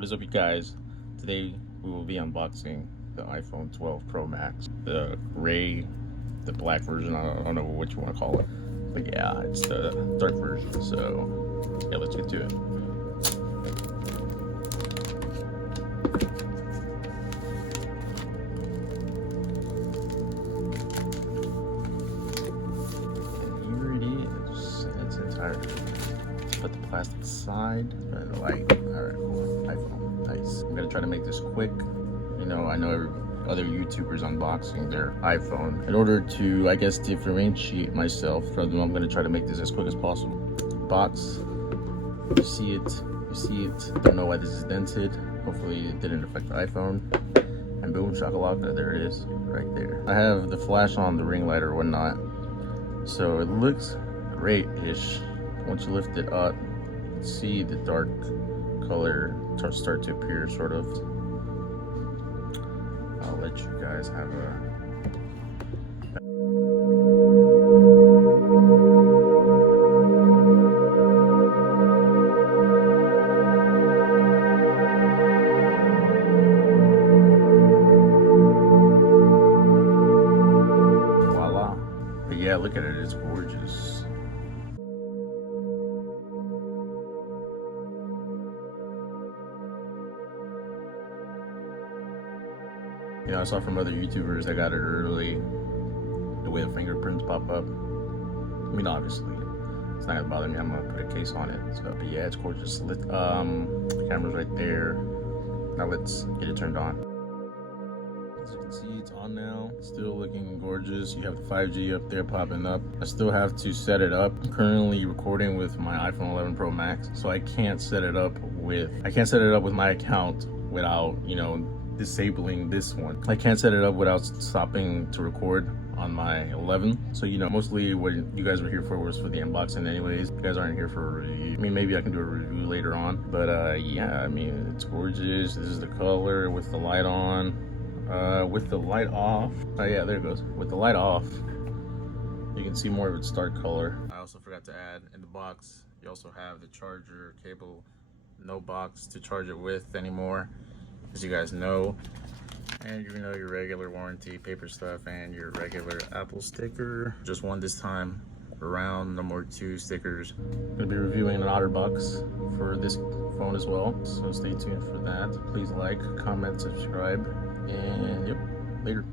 What is up, you guys? Today we will be unboxing the iPhone 12 Pro Max, the black version. I don't know what you want to call it, but yeah, it's the dark version. So yeah, let's get to it. And here it is in its entirety. Put the plastic aside, the light. All right, cool. iPhone, nice. I'm gonna try to make this quick. You know, I know other YouTubers unboxing their iPhone. In order to, I guess, differentiate myself from them, I'm gonna try to make this as quick as possible. Box, you see it. Don't know why this is dented. Hopefully it didn't affect the iPhone. And boom, shakalaka, there it is, right there. I have the flash on, the ring light or whatnot. So it looks great-ish. Once you lift it up, see the dark color start to appear, sort of. I'll let you guys have a voila. But yeah, look at it, it's gorgeous. You know, I saw from other YouTubers that got it early, the way the fingerprints pop up. I mean, obviously, it's not gonna bother me. I'm gonna put a case on it. So, but yeah, it's gorgeous. Camera's right there. Now let's get it turned on. As you can see, it's on now. Still looking gorgeous. You have the 5G up there popping up. I still have to set it up. I'm currently recording with my iPhone 11 Pro Max, so I can't set it up with my account without, you know, disabling this one. I can't set it up without stopping to record on my 11. So, you know, mostly what you guys were here for was for the unboxing anyways. You guys aren't here for a review. I mean, maybe I can do a review later on, but yeah, I mean, it's gorgeous. This is the color with the light on, with the light off. Oh yeah, there it goes. With the light off, you can see more of its dark color. I also forgot to add in the box, you also have the charger cable. No box to charge it with anymore, as you guys know. And you know, your regular warranty paper stuff and your regular Apple sticker. Just one this time around, no more 2 stickers. I'm gonna be reviewing an OtterBox for this phone as well, so stay tuned for that. Please like, comment, subscribe, and yep, later.